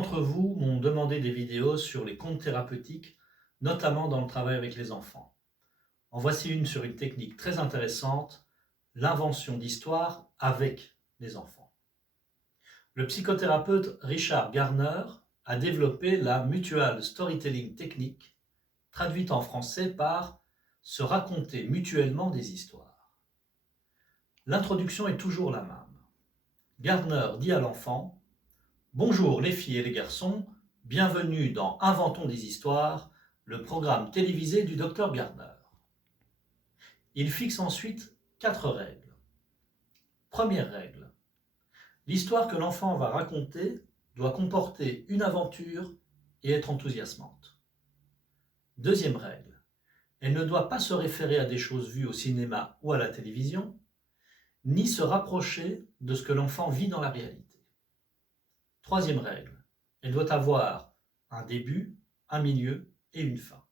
d'entre vous m'ont demandé des vidéos sur les contes thérapeutiques, notamment dans le travail avec les enfants. En voici une sur une technique très intéressante, l'invention d'histoires avec les enfants. Le psychothérapeute Richard Garner a développé la Mutual Storytelling Technique, traduite en français par se raconter mutuellement des histoires. L'introduction est toujours la même. Garner dit à l'enfant: Bonjour les filles et les garçons, bienvenue dans Inventons des histoires, le programme télévisé du docteur Garner. Il fixe ensuite 4 règles. Première règle: l'histoire que l'enfant va raconter doit comporter une aventure et être enthousiasmante. Deuxième règle: elle ne doit pas se référer à des choses vues au cinéma ou à la télévision, ni se rapprocher de ce que l'enfant vit dans la réalité. Troisième règle: elle doit avoir un début, un milieu et une fin.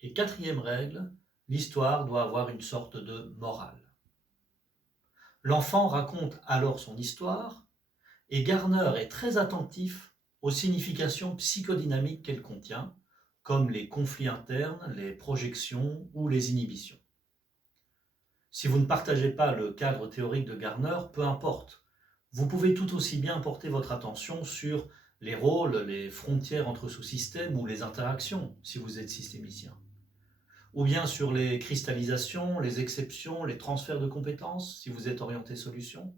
Et quatrième règle: l'histoire doit avoir une sorte de morale. L'enfant raconte alors son histoire et Garner est très attentif aux significations psychodynamiques qu'elle contient, comme les conflits internes, les projections ou les inhibitions. Si vous ne partagez pas le cadre théorique de Garner, peu importe. Vous pouvez tout aussi bien porter votre attention sur les rôles, les frontières entre sous-systèmes ou les interactions, si vous êtes systémicien. Ou bien sur les cristallisations, les exceptions, les transferts de compétences, si vous êtes orienté solution.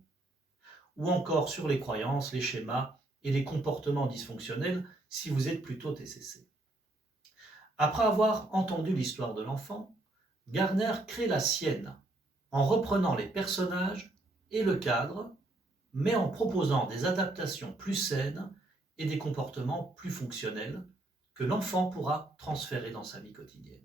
Ou encore sur les croyances, les schémas et les comportements dysfonctionnels, si vous êtes plutôt TCC. Après avoir entendu l'histoire de l'enfant, Garner crée la sienne, en reprenant les personnages et le cadre, mais en proposant des adaptations plus saines et des comportements plus fonctionnels que l'enfant pourra transférer dans sa vie quotidienne.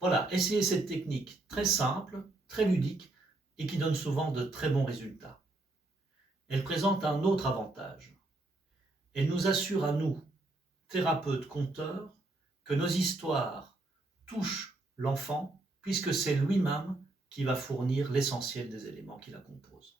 Voilà, essayez cette technique très simple, très ludique et qui donne souvent de très bons résultats. Elle présente un autre avantage. Elle nous assure à nous, thérapeutes conteurs, que nos histoires touchent l'enfant puisque c'est lui-même qui va fournir l'essentiel des éléments qui la composent.